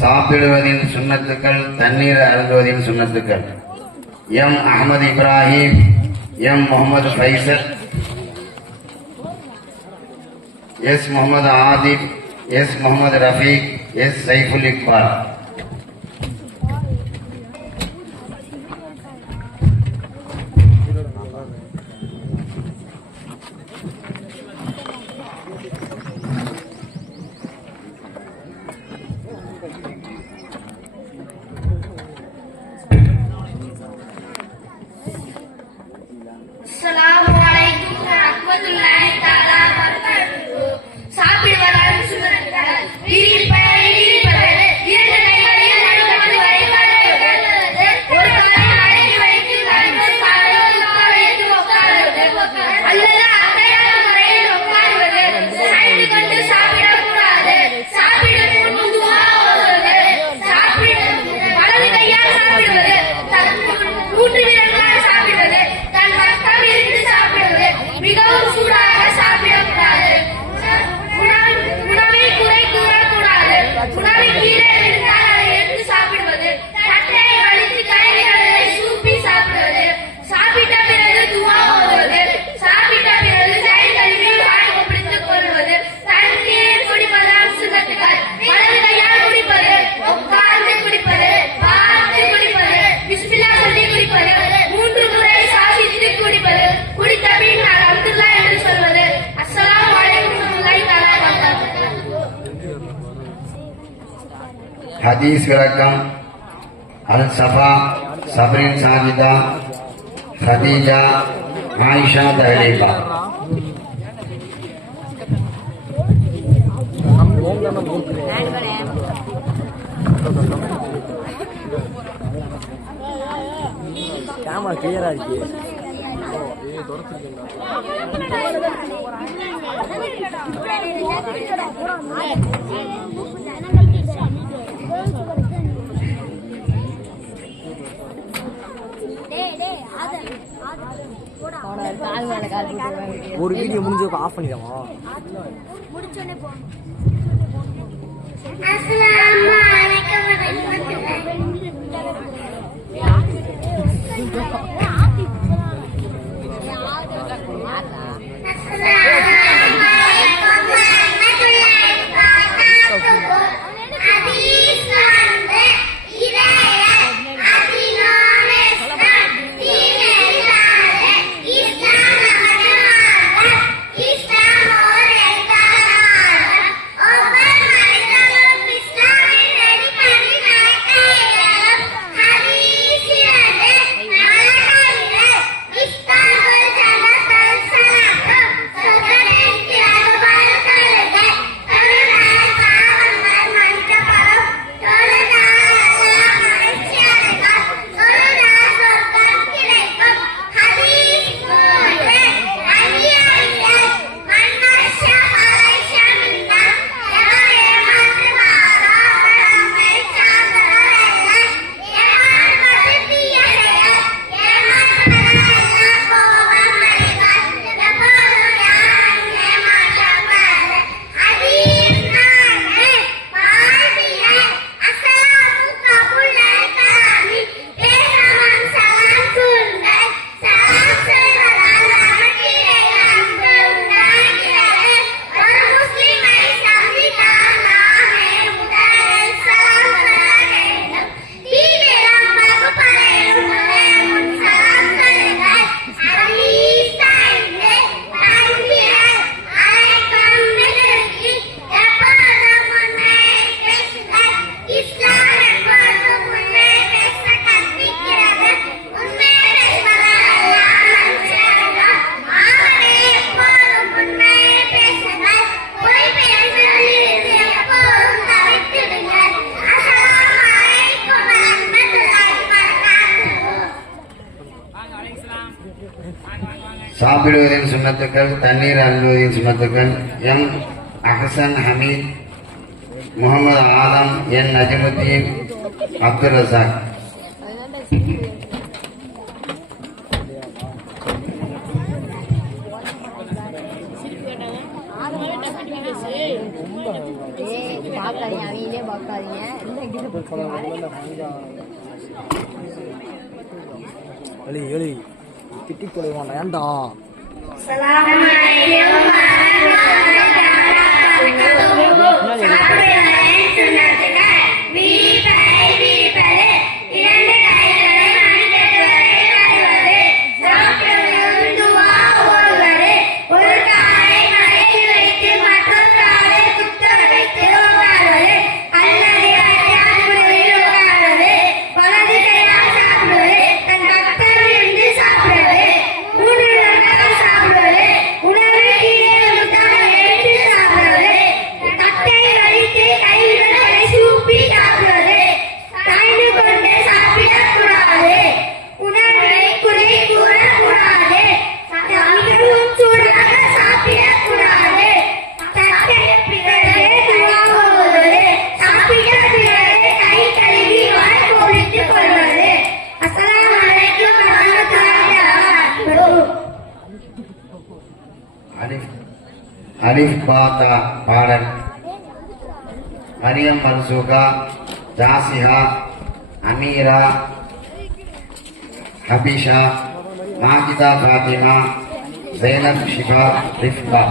சாப்பிடுவதின் சுன்னத்துக்கள், தண்ணீர் அருந்துவதின் சுன்னத்துக்கள். M Ahmed Ibrahim, M Mohammed Faisal, S Mohammed Adib, S Mohammed Rafiq, S Saiful Iqbal. ஹதீஸ் விளக்கம். அல் சஃபா, சப்ரின் சாஜிதா, ஹதீஜா, ஆயிஷா தஹலீபா. கேமரா கிளியரா இருக்கு. ஒரு வீடியோ முடிஞ்சு ஆஃப் பண்ணிடுவா. முடிச்சோனே போறோம். அஸ்ஸலாமு அலைக்கும் சாப்பிடுவதின் சுன்னத்துக்கள், தண்ணீர் அருந்துவதின் சுன்னத்துக்கள். எம் அஹசன் ஹமீத், முகமது ஆலம், என் நஜமுத்தீன், அப்துல் ரசாக். பாக்காரு திட்டி தொலைவான் ஏண்டா அலிஃப் பாத்தா பாடல் மரியம் மர்சூகா ஜாசிஹா அமீரா ஹபீஷா மாஜிதா ஃபாத்திமா ஜைனப் ஷிஃபா ரிஃபா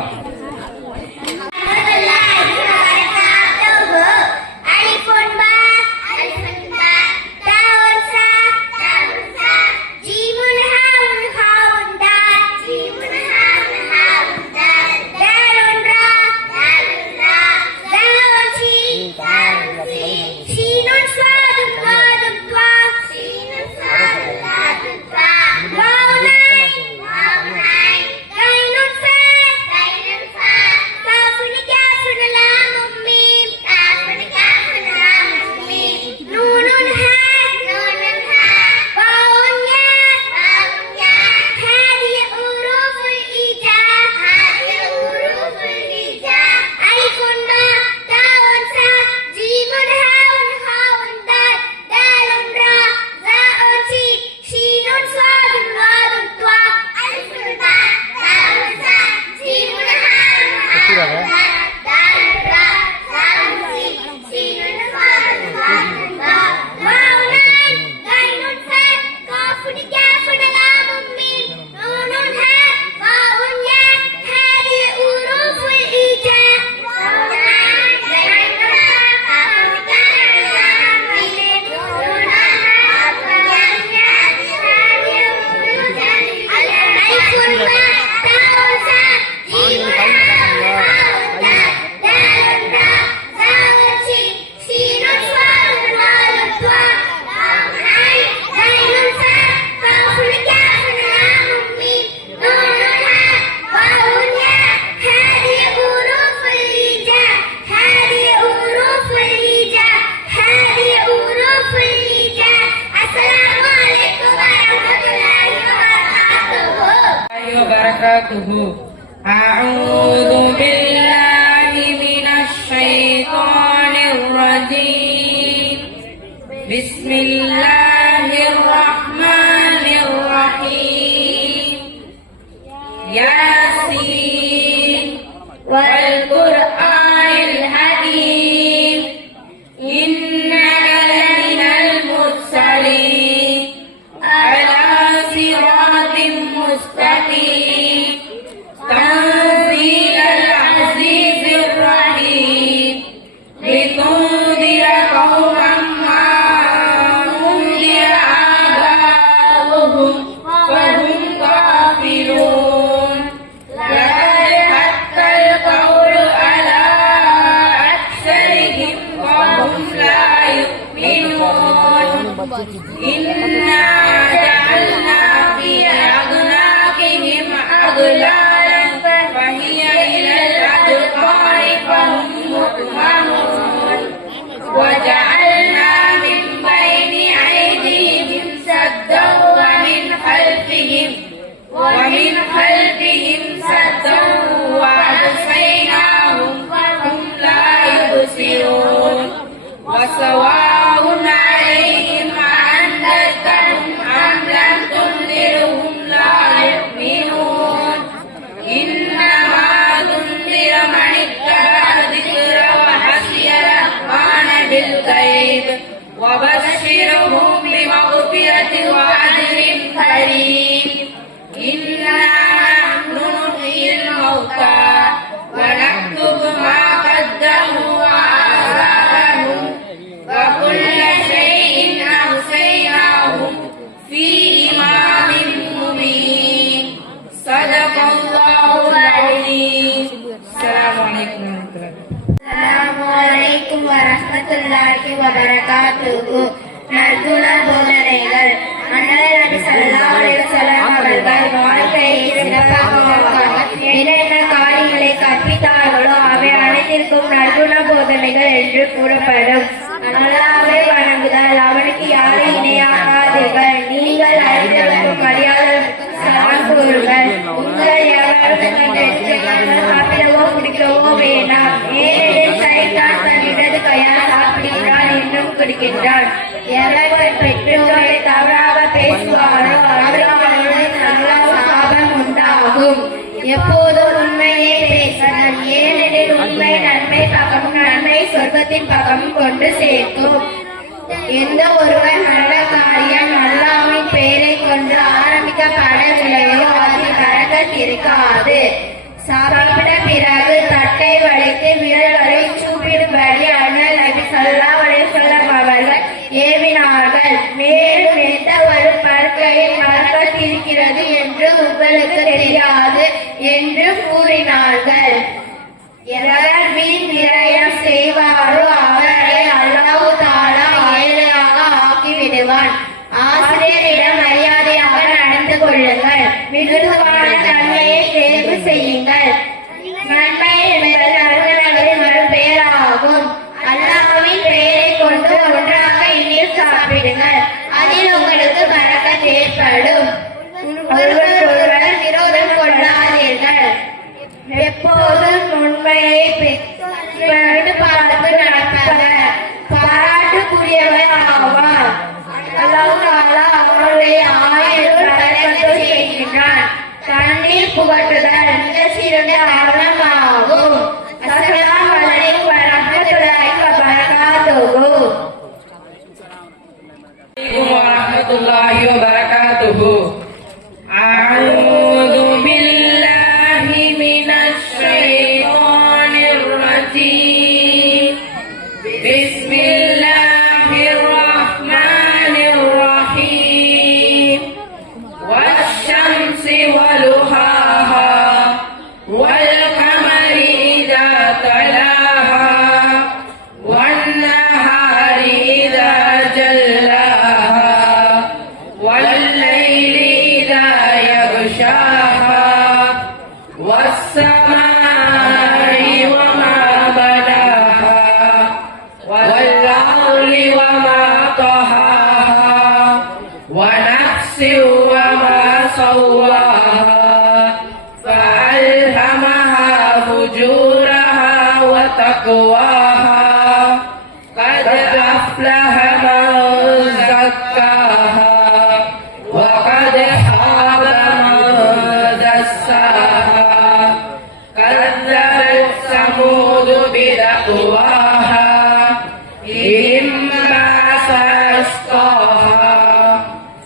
أعوذ بالله من الشيطان الرجيم بسم الله الرحمن الرحيم ياسين والقرآن الحكيم إنك لمن المرسلين على صراط مستقيم تنزيل العزيز الرحيم لتنذر قوما ما أنذر آباؤهم فهم غافلون لقد حق القول على أكثرهم وهم لا يؤمنون إنا جعلنا في أعناقهم أغلالا فهي إلى الأذقان فهم مقمحون وجعلنا من بين أيديهم سدا ومن خلفهم سدا وأغشيناهم فهم لا يبصرون وسواء عليهم أأنذرتهم وبشرهم بمغفرة وأجر كريم إنا نحن نحيي الموتى ونكتب ما قدموا وآثارهم وكل شيء أحصيناه في إمام مبين صدق الله العظيم. السلام عليكم ورحمة الله. அஸ்ஸலாமு வரஹ்மத்துல்லாஹி வபரகாத்துஹு. நற்குண போதனைகள். அண்ணல் நபி ஸல்லல்லாஹு அலைஹி வஸல்லம் அவர்கள் வாழ்க்கையை சிறப்பாக்குவதற்காக என்னென்ன காரியங்களை கற்பித்தார்களோ அவை அனைத்திற்கும் நற்குண போதனைகள் என்று கூறப்படும். அல்லாஹ்வை வணங்குதல், அவனுக்கு யாரை இணையாகாதீர்கள், நீங்கள் அறிந்தவருக்கும் அறியாதவருக்கும் சலாம் கூறுங்கள், உங்கள் எவரும் சாப்பிடவோ குடிக்கவோ வேண்டாம், ஏனெனில் சைத்தான் தன் இடது கையால் சாப்பிடுகிறான் இன்னும் குடிக்கின்றான். எவர்கள் பெற்றோரை தவறாக பேசுவாரோ அவர்களுக்கு நல்ல சாபம் உண்டாகும். எப்போதும் உண்மையை பேசுங்கள், ஏனெனில் உண்மை நன்மை பக்கமும் நன்மை சொர்க்கத்தின் பக்கமும் கொண்டு சேர்க்கும். எந்த ஒருவர் நல்ல காரியம் அல்லாஹ்வின் பெயரை கொண்டு ஆரம்பிக்கப்படவில்லையோ அதில் பரக்கத் இருக்காது. சாப்பிட்ட பிறகு தட்டை வளைத்து விரல்களை சூப்பிடும்படி அண்ணல் நபி ஸல்லல்லாஹு அலைஹி வஸல்லம் அவர்கள் ஏவினார்கள். மேலும் எந்த ஒரு படுக்கையில் பரக்கத் இருக்கிறது என்று உங்களுக்கு தெரியாது என்று கூறினார்கள். எவர் வீண் விரயம் செய்வாரோ அவரை அல்லாஹ் தஆலா ஏழையாக ஆக்கிவிடுவான். ஆசிரியரிடம் மரியாதையாக நடந்து கொள்ளுங்கள், மிருதுவான தன்மையை தேர்வு செய்யுங்கள். நன்மை என்பது நல்லவர்களின் மறுபெயராகும். அல்லாஹ்வின் பெயரை கொண்டு ஒன்றாக இனில் சாப்பிடுங்கள், அதில் உங்களுக்கு பரக்கத் ஏற்படும். ஒருவருக்கொருவர் விரோதம் கொள்ளாதீர்கள், எப்போதும் உண்மையை பார்த்து நடப்பவர் பாராட்டுக்குரியவர் ஆவார். அல்லாஹ் தஆலா அவருடைய ஆயுள் பரக்கத் செய்கின்றான். தண்ணீர் புகட்டுதல் மிகச்சிறந்த அறமாகும். அஸ்ஸலாமு அலைக்கும் வரஹ்மத்துல்லாஹி வபரகாத்துஹு. ورحمة الله وبركاته. أعوذ بالله من الشيطان الرجيم. بسم الله الرحمن الرحيم. والشمس وضحاها والقمر إذا تلاها والنهار إذا جلاها والليل إذا يغشاها والسماء وما بناها والأرض وما طحاها ونفس وما سواها فألهمها فجورها وتقواها قد أفلح من زكاها وقد خاب من دساها كذبت ثمود بتقواها إذ انبعث أشقاها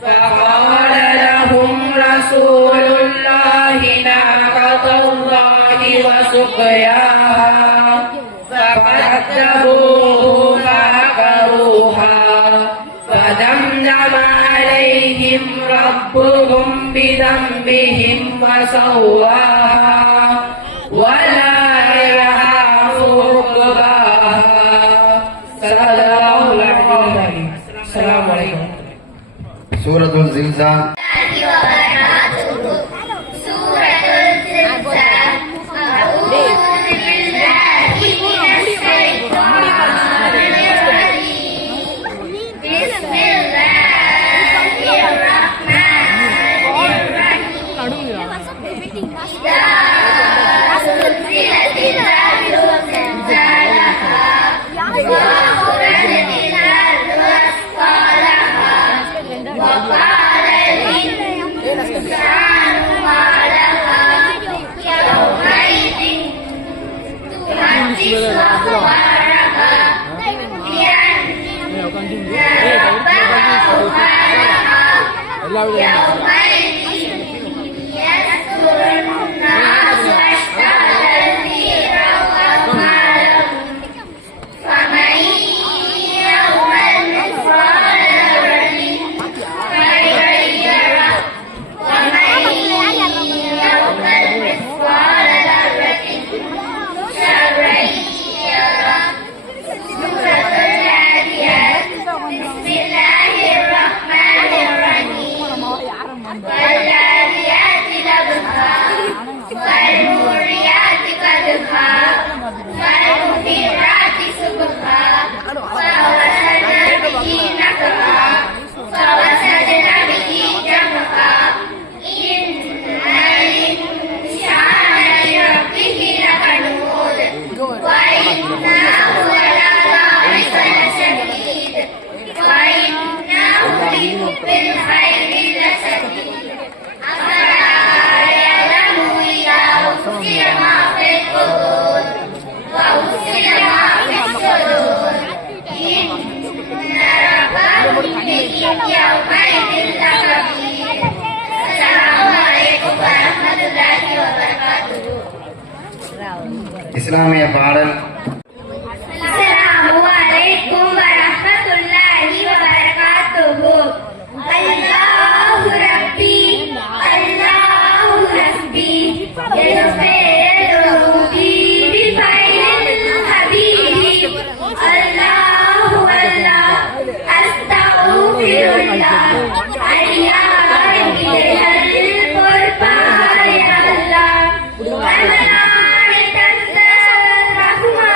فقال لهم رسول الله ناقة الله وسقياها فكذبوه فعقروها فدمدم عليهم ربهم بذنبهم فسواها ولا يخاف عقباها. صدق الله العظيم. السلام عليكم. சூரத்துல் ஜில்சால். எல்லா வீடும் இஸ்லாமிய பாடல் அஸ்ஸலாமு அலைக்கும் வரஹ்மத்துல்லாஹி வபரகாத்துஹு. அல்லாஹு ரப்பி அல்லாஹு ஹஸ்பி யஸ்தரூபி பிஃபைல் ஹபீபி அல்லாஹு அல்லாஹ் அஸ்தக்ஃபிருல்லாஹ் அடியாரில் பொறுப்பாய அல்லாஹ் ரஹ்மானே தந்த ரஹ்மான்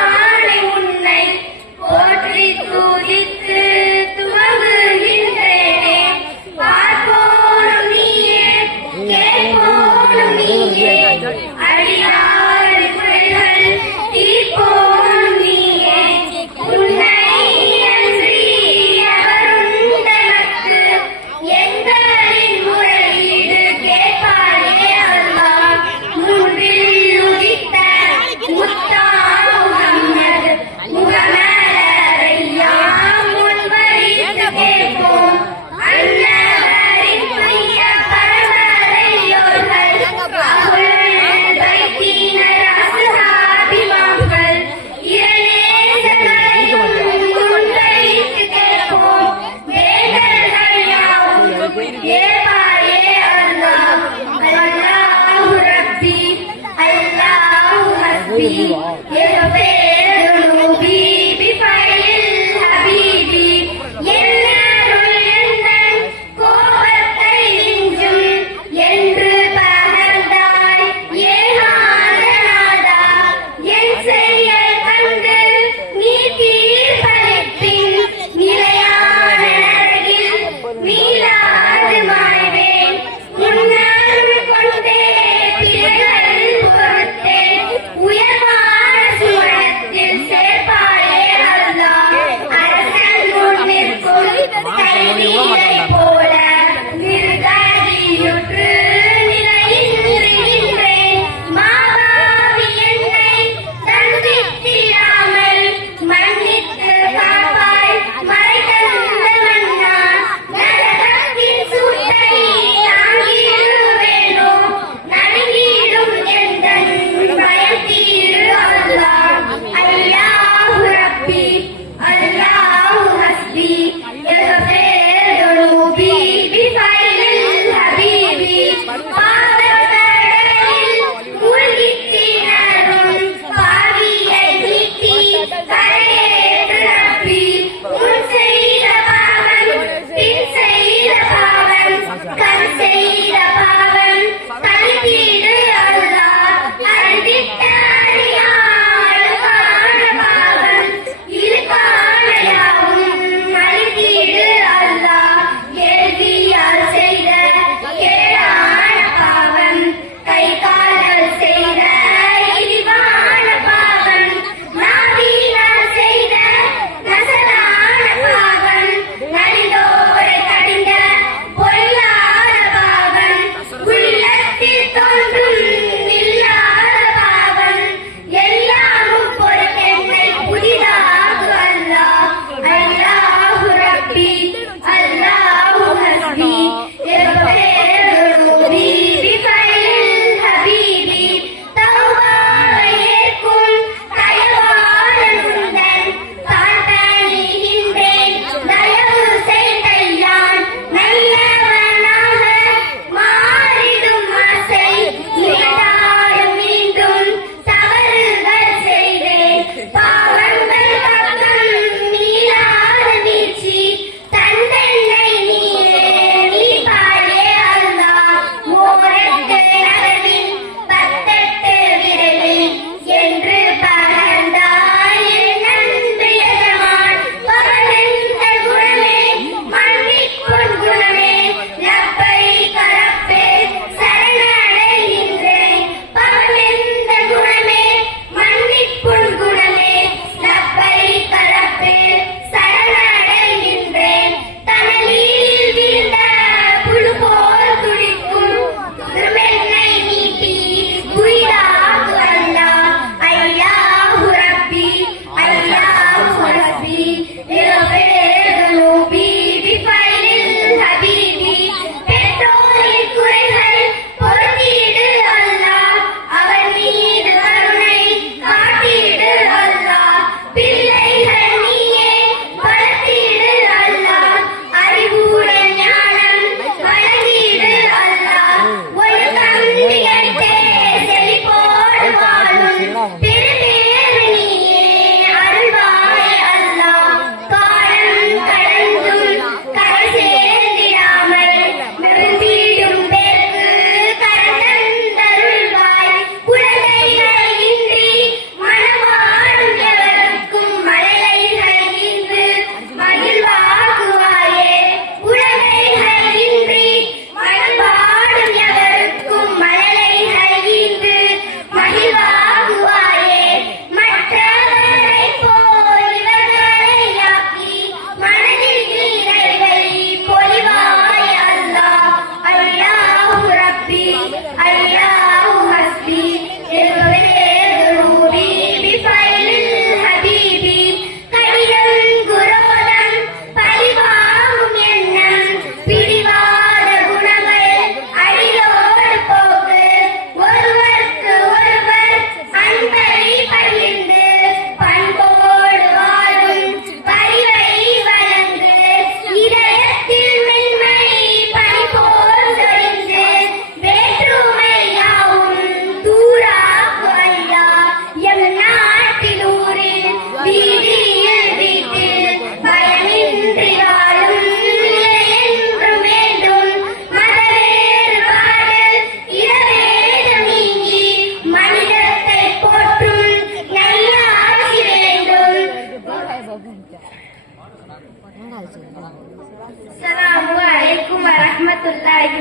அஸ்ஸலாமு அலைக்கும் வரஹ்மத்துல்லாஹி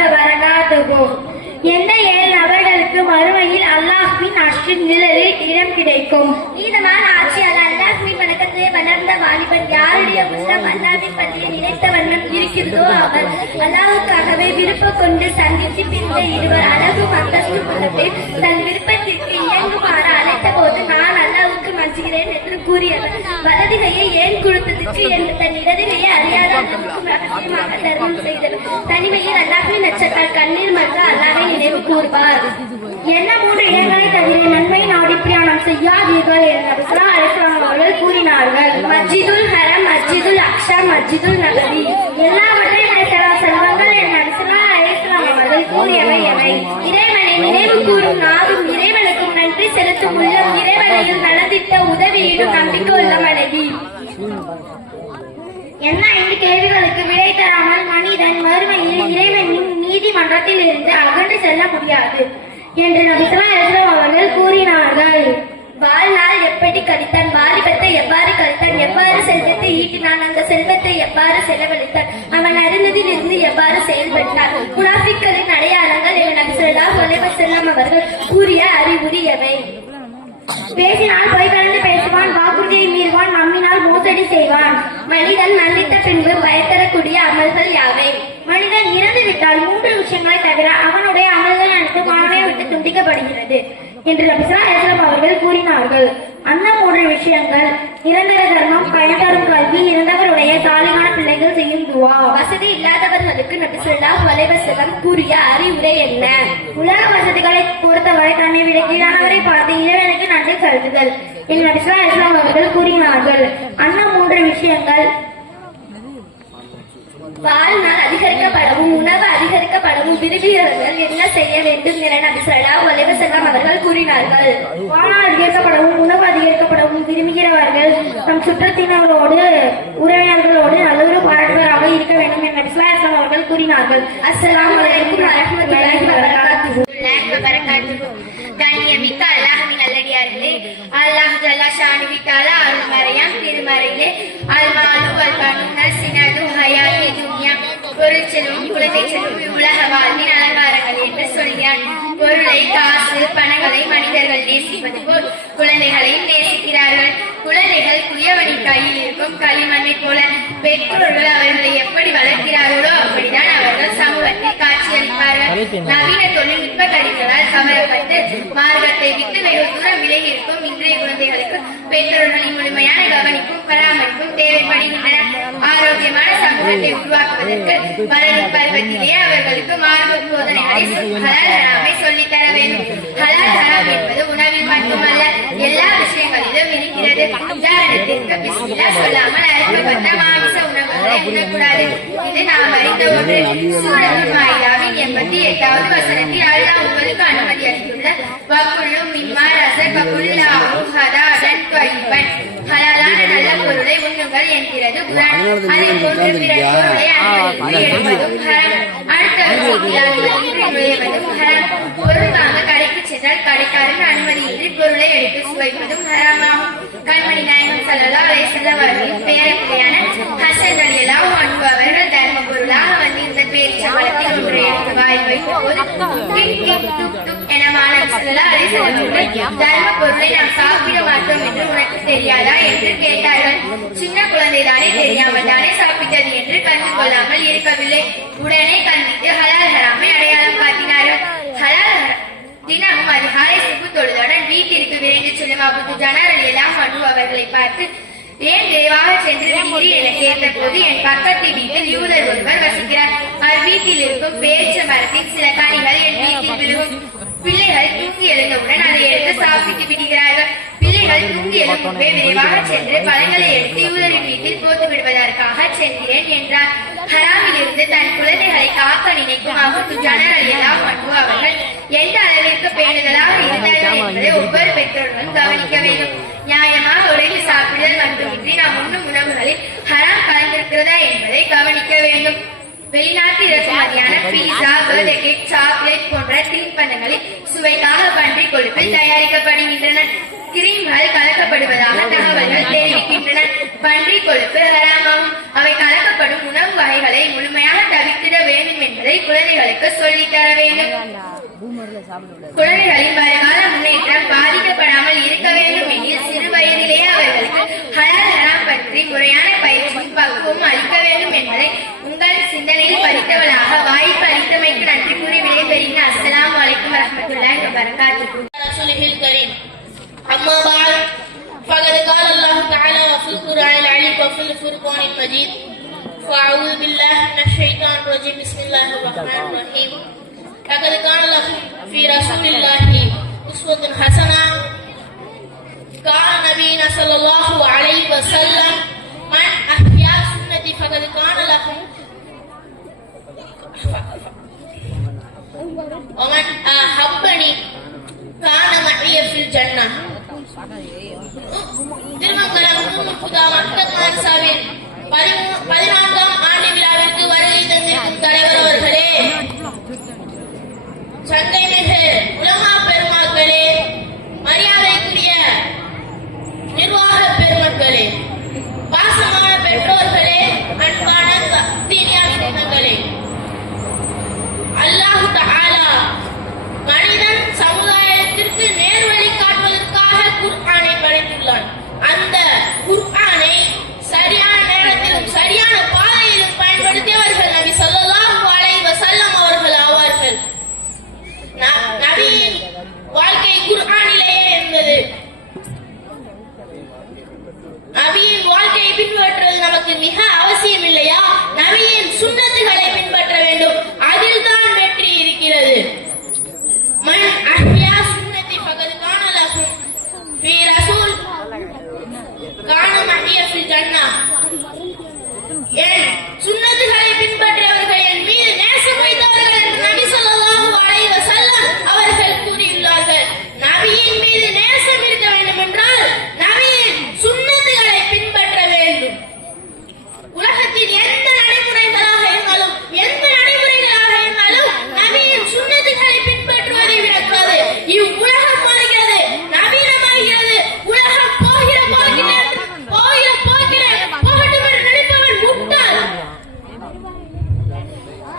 வபரகாத்துஹு. எந்த 7 நபர்களுக்கு மறுமையில் அல்லாஹ்வின் அர்ஷின் நிழலில் இடம் கிடைக்கும்? நீதமான ஆட்சியாளர் அல்லாஹ்வின் வணக்கத்திலே வளர்ந்த வாலிபன் யாருடைய உள்ளம் அல்லாஹ்வின் பற்றிய நினைத்த வண்ணம் இருக்கிறதோ அவர் அல்லாஹ்வுக்காகவே விருப்பம் கொண்டு சந்தித்து பிரிந்த இருவர் அழகு அந்தஸ்து உள்ளத்தை தன் விருப்பத்திற்கு இயங்குமாறு அழைத்த போது நான் அல்லாஹ்வுக்கு மஞ்சுகிறேன் என்று கூறியவர் வலது கையை ஏன் கொடுத்ததற்கு என்று தன் இடது கையை அறியாத ரகசியமாக தர்மம் செய்தவர் தனிமையில் அல்லாஹ்வின் நட்சத்திரம் கண்ணீர் மல்க அல்லாஹ்வை நினைவு கூறுவார். என்ன 3 இடங்களை தவிர நன்மை நாடி பிரயாணம் செய்யாதீர்கள் என்று நபி ஸல்லல்லாஹு அலைஹி வஸல்லம் அவர்கள் கூறினார்கள். மஸ்ஜிதுல் ஹரம், மஸ்ஜிதுல் அக்ஸா, மஸ்ஜிதுல் நபவி எல்லாவற்றையும் அழைத்தவா செல்வங்கள் என்று நபி ஸல்லல்லாஹு அலைஹி வஸல்லம் அவர்கள் கூறியவை எவை? இறைவனை நினைவு கூறும் நாவும் இறைவனுக்கும் நன்றி செலுத்தும் உள்ளம் இறைவனையும் நடந்திட்ட உதவியிடும் நம்பிக்கை உள்ள மனைவி. என்ன 5 கேள்விகளுக்கு விடை தராமல் மனிதன் மறுமையில் இறைவனின் நீதிமன்றத்தில் இருந்து அகன்று செல்ல முடியாது என்று நபி ஸல்லல்லாஹு அலைஹி வஸல்லம் அவர்கள் கூறினார்கள். வாழ்நாள் எப்படி கழித்தான், வாலிபத்தை எவ்வாறு கழித்தான், எவ்வாறு செல்வத்தை ஈட்டினான், அந்த செல்வத்தை எவ்வாறு செலவழித்தான், அவன் அறிந்ததில் இருந்து எவ்வாறு செயல்பட்டான், முனாஃபிக்களின் அடையாளங்கள் என்று நபி ஸல்லல்லாஹு அலைஹி வஸல்லம் அவர்கள் கூறிய அறிகுறி எவை? பேசினால் பொய் கலந்து பேசுவான், வாக்குறுதியை மீறுவான், நம்பினால் மோசடி செய்வான். மனிதன் மன்னித்த பின்பு பயத்தரக்கூடிய அமல்கள் யாவை? மனிதன் இறந்து விட்டால் 3 விஷயங்களை தவிர அவனுடைய அமல்கள் அனைத்தும் அவனை விட்டு துண்டிக்கப்படுகிறது என்று நபி ஸல்லல்லாஹு அலைஹி வஸல்லம் அவர்கள் கூறினார்கள். அந்த 3 விஷயங்கள் நிரந்தர தர்மம், பயன்தரும் கல்வி, இறந்தவருடைய சாலிகான பிள்ளைகள் செய்யும் துவா. வசதி இல்லாதவர்களுக்கு நபி ஸல்லல்லாஹு அலைஹி வஸல்லம் கூறிய அறிவுரை என்ன? உலக வசதிகளை பொறுத்தவரை தன்னை விட கீழானவரை பார்த்து இறைவனுக்கு நன்றி செலுத்துதல் என்று நபி ஸல்லல்லாஹு அலைஹி வஸல்லம் அவர்கள் கூறினார்கள். அந்த 3 விஷயங்கள் வாழ்நாள் அதிகரிக்கப்படவும் உணவு அதிகரிக்கப்படவும் விரும்புகிறவர்கள் என்ன செய்ய வேண்டும் என நபி ஸல்லல்லாஹு அலைஹி வஸல்லம் அவர்கள் கூறினார்கள். வாழ்நாள் அதிகரிக்கப்படவும் உணவு அதிகரிக்கப்படவும் விரும்புகிறவர்கள் தம் சுற்றத்தினரோடு உறவினர்களோடு நல்லுறவு பாராட்டுவராக இருக்க வேண்டும் என நபி ஸல்லல்லாஹு அலைஹி வஸல்லம் அவர்கள் கூறினார்கள். அஸ்ஸலாமு அலைக்கும் வரஹ்மத்துல்லாஹி வபரகாத்துஹு. கண்ணியமிக்க அல்லாஹ்வின் நல்லடியார்களே, அல்லாஹ் ஜல்ல ஷானுஹு தஆலா அருள்மறையாம் திருமறையிலே அல்மாலு வல்பனூன் ஸினது ஹயாத்தி துன்யா பொருட்செல்வம் குழந்தை செல்வம் உலக வாழ்வின் அலங்காரங்கள் என்று சொல்கிறான். பொருளை, காசு, பணங்களை மனிதர்கள் நேசிப்பது போல் குழந்தைகளையும் நேசிக்கிறார்கள். குழந்தைகள் குயவனின் கையில் இருக்கும் களிமண்ணை போல பெற்றோர்கள் அவர்களை எப்படி வளர்க்கிறார்களோ அப்படிதான் அவர்கள் சமூகத்தில் காட்சியளிப்பார்கள். நவீன தொழில்நுட்ப கருவிகளால் கவரப்பட்டு மார்க்கத்தை விட்டு வெகு தூரம் விலகி இருக்கும் இன்றைய குழந்தைகளுக்கு பெற்றோர்களின் முழுமையான கவனிப்பும் பராமரிப்பும் தேவைப்படுகின்றன. ஆரோக்கியமான சமூகத்தை உருவாக்குவதற்கு வளரும் பருவத்திலேயே அவர்களுக்கு மார்க்க போதனைகளை ஹலால் ஹராமை சொல்லித்தர வேண்டும். ஹலால் ஹராம் என்பது உணவில் மட்டுமல்ல, எல்லா விஷயங்களிலும் இருக்கிறது. உதாரணத்திற்கு பிஸ்மில்லாஹ் சொல்லாமல் அறுக்கப்பட்ட மாமிச உணவுகளை உண்ணக்கூடாது. இது நாம் அறிந்த ஒன்று. சூரத்துல் மாஇதாவின் 88வது வசனத்தில் அல்லாஹ் உங்களுக்கு அனுமதி அளித்துள்ள வக்குல்லு மிம்மா ரஸககுல்லாஹு ஹலாலன் த்வய்யிபன், ஹலாலான நல்ல பொருளை உண்ணுங்கள் என்கிறது குர்ஆன். அதை போன்று பிற பொருளை அனுமதித்து எடுப்பதும் ஹராம். அடுத்தவர்களுக்கு நுழைவதும் ஹராம். பொருள் வாங்க கடைக்கு சென்றால் கடைக்காரன் அனுமதியின்றி பொருளை எடுத்து சுவைப்பதும் ஹராமாகும். கண்மணி நாயகம் ஸல்லல்லாஹு அலைஹி வஸல்லம் அவர்களின் பேரப்பிள்ளையான ஹஸன் ரலியல்லாஹு அன்ஹு அவர்கள் தர்ம பொருளாக வந்திருந்த பேரிச்சம்பழத்தில் ஒன்றை எடுத்து வாயில் வைத்த போது டிக் டிக் டுக் டுக் என மாணவர் ஸல்லல்லாஹு அலைஹி வஸல்லம் அவர்கள் தர்ம பொருளை நாம் சாப்பிட மாட்டோம் என்று உனக்கு தெரியாதா என்று கேட்டார்கள். சின்ன குழந்தைதானே, தெரியாமல் தானே சாப்பிட்டது என்று கண்டு கொள்ளாமல் இருக்கவில்லை. உடனே கண்டித்து ஹலால் ஹராமை அடையாளம் காட்டினார்கள். ஹலால் தினமும் அதிகாலை சுபு தொழுதுடன் வீட்டிற்கு விரைந்து செல்லும் அபூ துஜானா ரலியல்லாஹு அன்ஹு அவர்களை பார்த்து, ஏன் விரைவாக சென்று விடுகிறீர் என கேட்ட போது, என் பக்கத்து வீட்டில் யூதர் ஒருவர் வசிக்கிறார். அவர் வீட்டில் இருக்கும் பேரிச்ச மரத்தின் சில கனிகள் என் வீட்டில் விழுகும். பிள்ளைகள் தூங்கி எழுந்தவுடன் அதை எடுத்து சாப்பிட்டு விடுகிறார்கள். பிள்ளைகள் தூங்கி எழும்பே விரைவாக சென்று பழங்களை எடுத்து யூதரின் வீட்டில் போட்டு விடுவதற்காக சென்றேன் என்றார். ஹராமில் இருந்து தன் குழந்தைகளை காக்க நினைக்கும் அபூ துஜானா ரலியல்லாஹு அன்ஹு அவர்கள் எந்த அளவிற்கு பேணுதலாக இருந்தார்கள் என்பதை ஒவ்வொரு பெற்றோர்களும் கவனிக்க வேண்டும். நியாயமாக உடைந்து சாப்பிடுதல் மட்டுமின்றி நாம் உண்ணும் உணவுகளில் ஹராம் கலந்திருக்கிறதா என்பதை கவனிக்க வேண்டும். வெளிநாட்டு இறக்குமதி வகையான பீஸா, பர்த்டே கேக், சாக்லேட் போன்ற தின்பண்டங்களில் சுவைக்காக பன்றி கொழுப்பில் தயாரிக்கப்படுகின்றன. கிரீம்கள் கலக்கப்படுவதாக தகவல்கள் தெரிவிக்கின்றன. பன்றி கொழுப்பு ஹராமாகும். அவை கலக்கப்படும் உணவு வகைகளை முழுமையாக தவிர்த்திட வேண்டும் என்பதை குழந்தைகளுக்கு சொல்லித்தர வேண்டும். குழந்தைகளின் வருங்கால முன்னேற்றம் பாதிக்கப்படாமல் இருக்க வேண்டும் எனில் சிறு வயதிலேயே அவர்களுக்கு ஹலால் ஹராம் பற்றி முறையான பயிற்சியும் பக்குவமும் அளிக்க வேண்டும் என்பதை உங்கள் சிந்தனையில் பதித்தவளாக வாய்ப்பு அளித்தமைக்கு நன்றி கூறி விடைபெறுகிறேன். அஸ்ஸலாமு அலைக்கும் வரஹ்மத்துல்லாஹி வபரகாத்துஹு. ரசூலில் கரீம். அம்மா பாத். فقد قال الله تعالى في القرآن العليم وفي الفرقان المجيد. فأعوذ بالله من الشيطان الرجيم. بسم الله الرحمن الرحيم. لقد كان لكم في رسول الله أسوة حسنة. قال نبينا صلى الله عليه وسلم من أحيا سنتي فقد كان لكم ومن أحبني كان معي في الجنة. திருமங்கலம் முர்தா மக்கள் மான்சாவின் 14ஆம் ஆண்டு விழாவிற்கு வருகை தந்திருக்கும் தலைவர் அவர்களே, சங்கை மிகு உலமா பெருமக்களே, மரியாதைக்குரிய நிர்வாக பெருமக்களே, பாசமான பெற்றோர்களே, அன்பான தீனியார் சொந்தங்களே, அல்லாஹ் தஆலா மனிதன் சமுதாயத்திற்கு நேர்வழி காட்டுவதற்காக குர்ஆனை படைத்துள்ளான். அந்த குர்ஆனை சரியான நேரத்திலும் சரியான பாதையிலும் பயன்படுத்தியவர்கள் நபி ஸல்லல்லாஹு அலைஹி வஸல்லம் அவர்கள் ஆவார்கள். நபியின் வாழ்க்கை குர்ஆனிலேயே இருந்தது. நபியின் வாழ்க்கையை பின்பற்றுவது நமக்கு மிக அவசியம் இல்லையா? நபியின் சுன்னத்துகளை பின்பற்ற வேண்டும். அதில் தான் வெற்றி இருக்கிறது. மன் அஹ்யா சுன்னதி ஃபகத் கான லஹு ஃபீ ரசூல் கான மஹிய ஃபில் ஜன்னah. என் சுன்னத்துகளை பின்பற்றியவர்கள் என் மீது நேசம் வைத்தவர்கள் என்று நபி ஸல்லல்லாஹு அலைஹி வஸல்லம் அவர்கள் கூறியுள்ளார்கள். நபியின் மீது நேசம் இருக்க வேண்டும் என்றால் நபியின் சுன்னத்துகளை பின்பற்ற வேண்டும். உலகத்தின் எந்த நடைமுறைகளாக இருந்தாலும் நபியின் சுன்னத்துகளை பின்பற்றுவதை விடக்கூடாது. இவ்வுலகம் மாறுகிறது, நவீனமாகிறது. உலகம் போகிற போக்கிலே போகட்டும் என்று நினைப்பவன் முட்டாள்.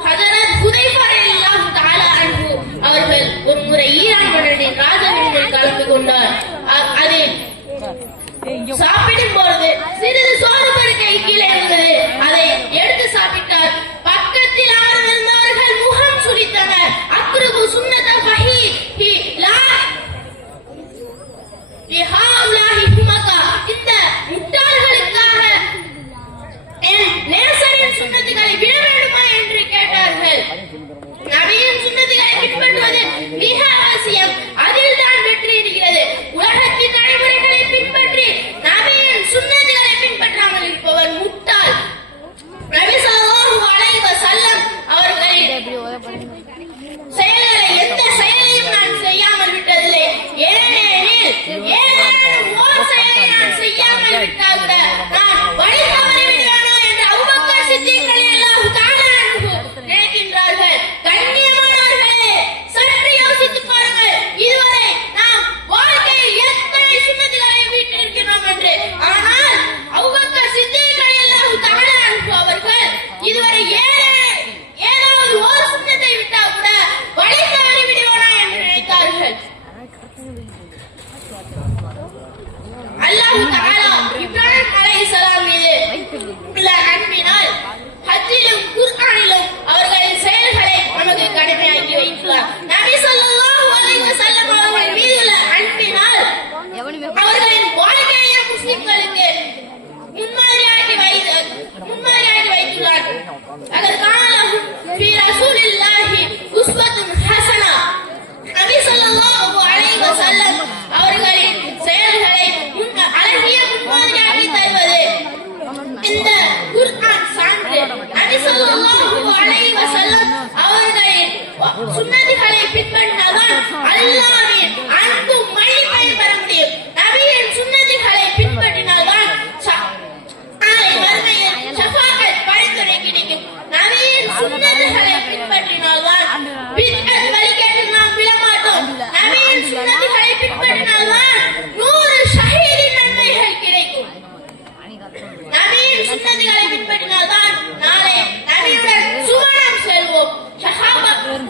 ஹஜரத் ஹுதைஃபா ரலியல்லாஹு தஆலா அன்ஹு அவர்கள் ஒரு முறை ஈரான் மன்னரின் ராஜ விருந்தில் கலந்து கொண்டார். அதில் சாப்பிடும் பொழுது சிறிது சோறு பருக்கை கீழே இருந்தது. அதை எடுத்து சாப்பிட்டார். பக்கத்தில் அமர்ந்திருந்தவர்கள் முகம் சுளித்தனர். அக்ருபு சுன்னத ஃபஹி லா லிஹாவுலாஹி ஹுமகா. இந்த முட்டாள்களுக்காக என் நேசரின் சுன்னத்துகளை விட வேண்டுமா என்று கேட்டார்கள். நபியின் சுன்னத்துகளை பின்பற்றுவது மிக அவசியம். அதில் தான் வெற்றி இருக்கிறது. உலகத்தின் நடைமுறைகளை பின்பற்றி நபியின் சுன்னத்துகளை பின்பற்றாமல் இருப்பவர் முட்டாள். நபி ஸல்லல்லாஹு அலைஹி வஸல்லம் அவர்களின் செயல்களை எந்த செயலையும் நான் செய்யாமல் விட்டதில்லை. ஏனெனில் ஓர் செயலை நான் செய்யாமல் விட்டால் கூட நான் வழி தவறிவிடுவேனோ என்று அபூபக்கர் சித்திக் ரலியல்லாஹு தஆலா அன்ஹு நினைக்கின்றார்கள். கண்ணியமானவர்களே, சற்று யோசித்துப் பாருங்கள். இதுவரை நாம் வாழ்க்கையில் எத்தனை சுன்னத்துகளை விட்டிருக்கிறோம் என்று. ஆனால் அபூபக்கர் சித்திக் ரலியல்லாஹு தஆலா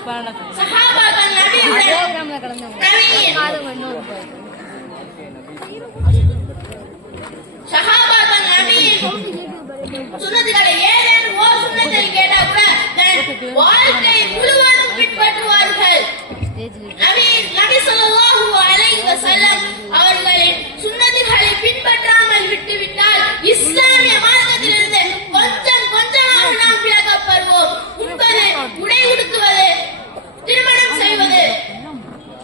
சஹாபாக்கள் நபியின் சுன்னத்துகளை ஏதேனும் ஓர் சுன்னத்தை கேட்டா கூட தன் வாழ்க்கை முழுவதும் பின்பற்றுவார்கள். நபி ஸல்லல்லாஹு அலைஹி வஸல்லம் அவர்களின் சுன்னத்துகளை பின்பற்றாமல் விட்டுவிட்டால் இஸ்லாமிய மார்க்கத்திலிருந்து கொஞ்சம் கொஞ்சமாக நாம் விலகப்படுவோம். உண்பது, உடை உடுத்துவது, திருமணம் செய்வது,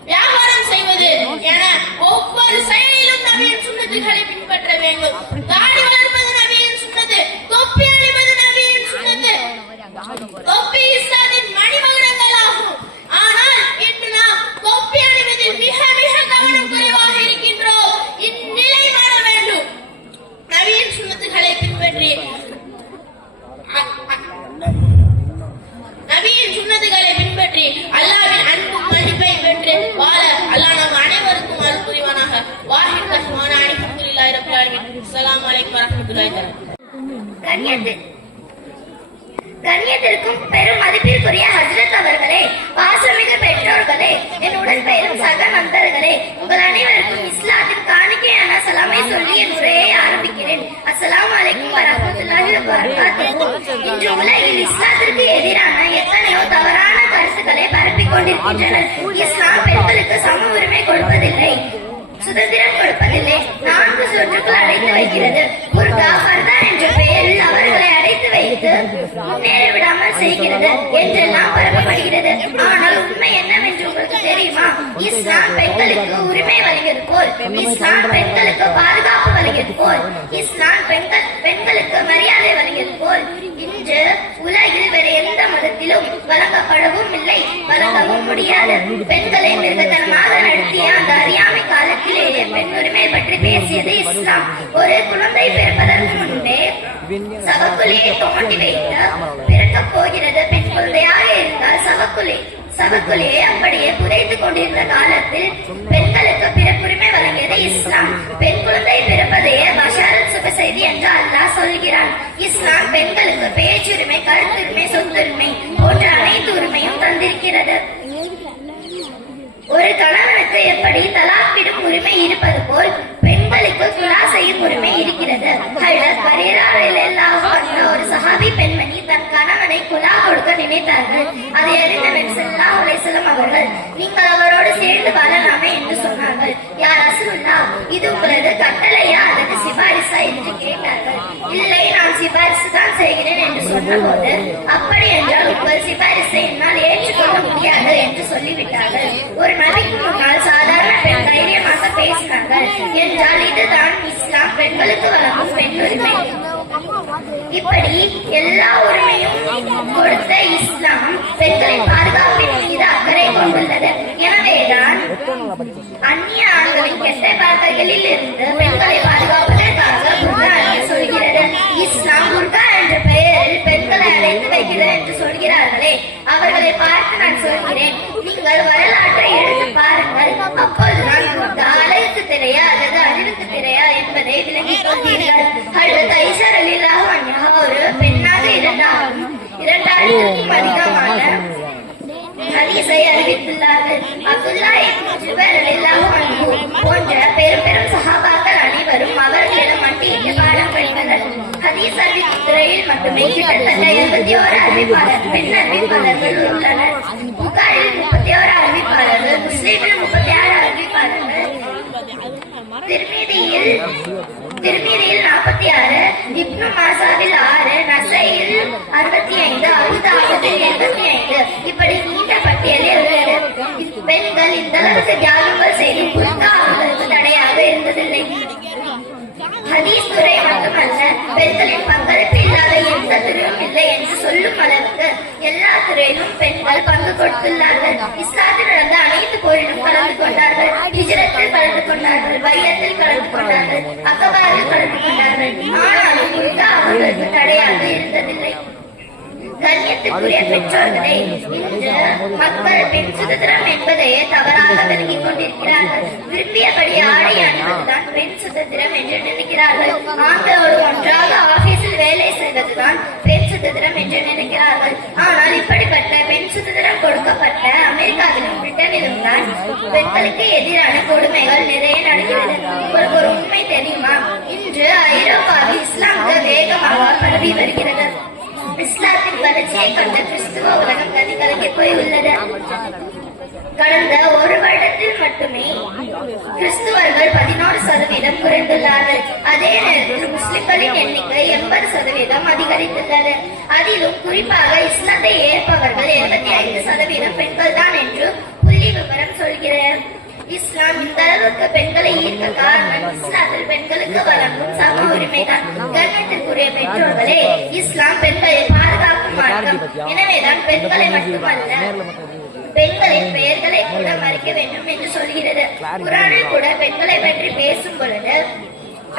வியாபாரம் செய்வது என ஒவ்வொரு செயலிலும் நபியின் சுன்னத்துகளை பின்பற்ற வேண்டும். தாடி வளர்ப்பது நபியின் சுன்னத்து, தொப்பி அணிவது நபியின் சுன்னத்து. தொப்பி இஸ்லாத்தின் மணிமகுடங்கள் ஆகும். ஆனால் இன்று நாம் தொப்பி அணிவதில் மிக மிக கவனம் குறைவாக இருக்கின்றோம். இந்நிலை மாற வேண்டும். நபியின் சுன்னத்துகளை பின்பற்றி நபியின் சுன்னத்துகளை பின்பற்றி அல்லாஹ்வின் அன்பும் மன்னிப்பை பெற்று வாழ அல்லாஹ் நம் அனைவருக்கும் அருள் புரிவானாக. வாஹித் ரஹ்மான் அல்ஹம்துலில்லாஹி ரப்பில் ஆலமீன். அஸ்ஸலாமு அலைக்கும் வரஹ்மத்துல்லாஹி தஆலா. கண்ணியத்திற்கும் பெரும் மதிப்பிற்குரிய ஹஜ்ரத் அவர்களே, பாசமிகு பெற்றோர்களே, என் உடன்பெயரும் சக நண்பர்களே, உங்கள் அனைவருக்கும் இஸ்லாத்தின் காணிக்கையான சலாமை சொல்லி என் உரையை ஆரம்பிக்கிறேன். அஸ்ஸலாமு அலைக்கும் வரஹ்மத்துல்லாஹி வபரகாத்துஹு. இன்று உலகில் இஸ்லாத்திற்கு எதிரான எத்தனையோ தவறான கருத்துக்களை பரப்பிக் கொண்டிருக்கின்றனர். இஸ்லாம் பெண்களுக்கு சம உரிமை கொடுப்பதில்லை, சுதந்திரம் கொடுப்பதில்லை, 4 சுற்றுக்குள் அடைத்து வைக்கிறது. புர்கா, பர்தா என்ற பெயரில் அவர்களை அடைத்து வைத்து முன்னேற விடாமல் செய்கிறது என்றெல்லாம் பரப்பப்படுகிறது. ஆனால் உண்மை என்னவென்று உங்களுக்கு தெரியுமா? இஸ்லாம் பெண்களுக்கு உரிமை வழங்கியது போல், இஸ்லாம் பெண்களுக்கு பாதுகாப்பு வழங்கியது போல், இஸ்லாம் பெண்களுக்கு மரியாதை வழங்கியது போல் இன்று உலகில் வேறு எந்த மதத்திலும் வழங்கப்படவும் இல்லை, வழங்கவும் முடியாது. பெண்களை மிருகத்தனமாக நடத்திய அந்த அறியாமை காலத்திலேயே பெண் உரிமை பற்றி பேசியது இஸ்லாம். ஒரு குழந்தை பிறப்பதற்கு முன்பே சவக்குழியை தோண்டி வைத்து பிறக்கப் போகிறது. பெண் குழந்தையாக இருந்தால் சவக்குழியை அப்படியே புதைத்துக் கொண்டிருந்த காலத்தில் பெண்களுக்கு பிறப்புரிமை வழங்கியது இஸ்லாம். பெண் குழந்தை பிறப்பதையே பஷாரத் சுப செய்தி என்று அல்லாஹ் சொல்கிறான். இஸ்லாம் பெண்களுக்கு பேச்சுரிமை, கருத்துரிமை, சொத்துரிமை போன்ற அனைத்து உரிமையும் தந்திருக்கிறது. ஒரு கணவனுக்கு எப்படி தலாக்கிடும் உரிமை இருப்பது போல் பெண்களுக்கு குலா செய்யும் உரிமை இருக்கிறது. ஒரு சஹாபி பெண்மணி தன் கணவனை குலா கொடுக்க நினைத்தார்கள். அதை அறிந்த நபி ஸல்லல்லாஹு அலைஹி வஸல்லம் அவர்கள், நீங்கள் அவரோடு சேர்ந்து வாழலாமே என்று சொன்னார்கள். யா ரசூலுல்லாஹ், இது உங்களது கட்டளையா அல்லது சிபாரிசா என்று கேட்டார்கள். இல்லை, நான் சிபாரிசு தான் செய்கிறேன் என்று சொன்னபோது, அப்படி என்றால் உங்கள் சிபாரிசை என்னால் ஏற்றுக்கொள்ள முடியாது என்று சொல்லிவிட்டார்கள். ஒரு நபிக்கு முன்னால் சாதாரண பெண் தைரியமாக பேசினார்கள் என்றால் இதுதான் இஸ்லாம் பெண்களுக்கு வழங்கும் பெண் உரிமை. இப்படி எல்லா உரிமையும் கொடுத்த இஸ்லாம் பெண்களின் பாதுகாப்பின் மீது அக்கறை கொண்டுள்ளது. எனவேதான் அந்நிய ஆண்களின் கெட்ட வார்த்தைகளில் இருந்து பெண்களை பாதுகாப்பதற்காக புர்கா என்று சொல்கிறது. இஸ்லாம் புர்கா என்ற பெயரில் பெண்களை அழைத்து வைக்கிறது என்று சொல்கிறார்களே, அவர்களை பார்த்து நான் சொல்கிறேன், நீங்கள் வரலாற்றை எடுத்து பாருங்கள். அப்போதுதான் புர்கா அழகுக்கு திரையா அல்லது அழிவுக்கு திரையா என்பதை விளங்கிக் கொண்டீர்கள். ஹஜ்ரத் ஐஷா ரலியல்லாஹு அன்ஹா ஒரு பெண்ணாக இருந்தார். 2000க்கும் அதிகமான ஹதீஸை அறிவித்துள்ளார்கள். அப்துல்லா இப்னு ஜுபைர் ரலியல்லாஹு அன்ஹு போன்ற பெரும் பெரும் சஹாபாக்கள் அனைவரும் அவர்களிடம் மண்டியிட்டு பாடம் படித்தனர். ஹதீஸ் அறிவிக்கும் துறையில் மட்டுமே கிட்டத்தட்ட 71 பெண் அறிவிப்பாளர்கள் உள்ளனர். புகாரில் 31 அறிவிப்பாளர்கள், முஸ்லிமில் 36 அறிவிப்பாளர்கள், திருமீதியில் 46, இப்னு மாசாவில் 6, நசையில் 65, அபூதாவுதில் 85, இப்படி நீண்ட பட்டியலில் உள்ளது. பெண்கள் இந்த அளவுக்கு தியாகங்கள் செய்து புர்கா அவர்களுக்கு தடையாக இருந்ததில்லை. ஹதீஸ் துறை மட்டுமல்ல, பெண்களின் பங்களிப்பு இல்லாத எந்த துறையும் இல்லை என்று சொல்லும் அளவுக்கு எல்லா துறையிலும் பெண்கள் பங்கு கொடுத்துள்ளார்கள். இஸ்லாத்தில் நடந்த அனைத்து போரிலும் கலந்து கொண்டார்கள். ஹிஜ்ரத்தில் கலந்து கொண்டார்கள், பையத்தில் கலந்து கொண்டார்கள், அகபாரில் கலந்து கொண்டார்கள். ஆனாலும் புர்கா அவர்களுக்கு தடையாக இருந்ததில்லை. கண்ணியத்துக்குரிய பெற்றோர்களே, இன்று மக்கள் பெண் சுதந்திரம் என்பதையே தவறாக விளங்கிக் கொண்டிருக்கிறார்கள். விரும்பியபடி ஆடை அணிவதுதான் பெண் சுதந்திரம் என்று நினைக்கிறார்கள். ஆண்களோடு ஒன்றாக ஆபீஸில் வேலை செய்வதுதான் பெண் சுதந்திரம் என்று நினைக்கிறார்கள். ஆனால் இப்படிப்பட்ட பெண் சுதந்திரம் கொடுக்கப்பட்ட அமெரிக்காவிலும் பிரிட்டனிலும் தான் பெண்களுக்கு எதிரான கொடுமைகள் நிறைய நடக்கிறது. உங்களுக்கு ஒரு உண்மை தெரியுமா? இன்று ஐரோப்பாவில் இஸ்லாம் வேகமாக பரவி வருகிறது. இஸ்லாத்தின் வளர்ச்சியை கண்ட கிறிஸ்துவ உலகம் கதி கலங்கி போய் உள்ளது. கடந்த ஒரு வருடத்தில் மட்டுமே கிறிஸ்துவர்கள் 11% குறைந்துள்ளார்கள். அதே நேரத்தில் முஸ்லிம்களின் எண்ணிக்கை 80% அதிகரித்துள்ளது. அதிலும் குறிப்பாக இஸ்லாத்தை ஏற்பவர்கள் 75% பெண்கள் தான் என்று புள்ளி விவரம் சொல்கிறது. இஸ்லாம் இந்த அளவுக்கு பெண்களை ஈர்க்க காரணம் இஸ்லாத்தில் பெண்களுக்கு வழங்கும் சம உரிமைதான். கண்ணியத்திற்குரிய பெற்றோர்களே, இஸ்லாம் பெண்களை பாதுகாக்கும் மார்க்கம். எனவேதான் பெண்களை மட்டுமல்ல, பெண்களின் பெயர்களை கூட மறைக்க வேண்டும் என்று சொல்கிறது. குர்ஆனில் கூட பெண்களை பற்றி பேசும் பொழுது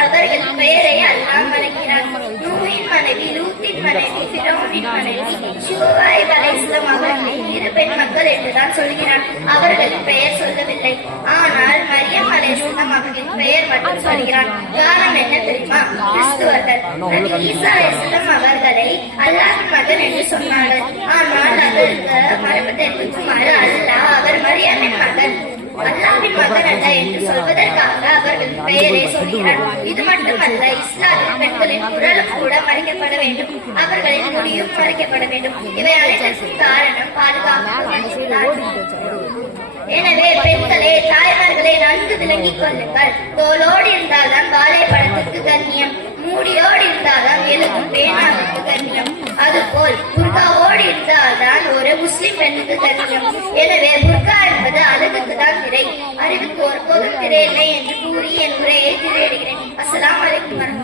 அவர்களின் பெயரை அல்லாஹ் மறைக்கிறார். நூஹின் மனைவி, லூத்தின் மனைவி, ஃபிரௌனின் மனைவி, ஷுவைப் அலைஹிஸ்ஸலாம் அவர்களின் 2 பெண் மக்கள் என்றுதான் சொல்கிறான். அவர்களின் பெயர் சொல்லவில்லை. ஆனால் மரியம் அலைஹிஸ்ஸலாம் அவர்களின் பெயர் மட்டும் சொல்கிறான். காரணம் என்ன தெரியுமா? கிறிஸ்துவர்கள் நபி ஈசா அலைஹிஸ்ஸலாம் அவர்களை அல்லாஹ்வின் மகன் என்று சொன்னார்கள். ஆனால் அதற்கு மறுப்பு தெரிவிக்குமாறு அல்லாஹ் அவர் மரியமின் மகன், அல்லாஹ்வின் மகன் அல்ல என்று சொல்வதற்காக அவர்களின் பெயரை சொல்கிறார். இது மட்டுமல்ல, இஸ்லாமில் பெண்களின் குரலும் கூட மறைக்கப்பட வேண்டும், அவர்களின் முடியும் மறைக்கப்பட வேண்டும். இவை அனைத்திற்கும் காரணம் பாதுகாப்பு. எனவே பெண்களே, தாய்மார்களை நன்கு விளங்கிக் கொள்ளுங்கள். தோளோடு இருந்தால்தான் வாழை பழத்துக்கு கண்ணியம், மூடியோடு இருந்தால்தான் எழுதும் பேனாவுக்கு கண்ணியம். அதுபோல் புர்காவோடு இருந்தால்தான் ஒரு முஸ்லிம் பெண்ணுக்கு கண்ணியம். எனவே புர்கா என்பது அழகுக்கு தான் திரை, அறிவுக்கு ஒருபோதும் திரை இல்லை என்று கூறி என் உரையை திரையிடுகிறேன். அஸ்ஸலாமு அலைக்கும்.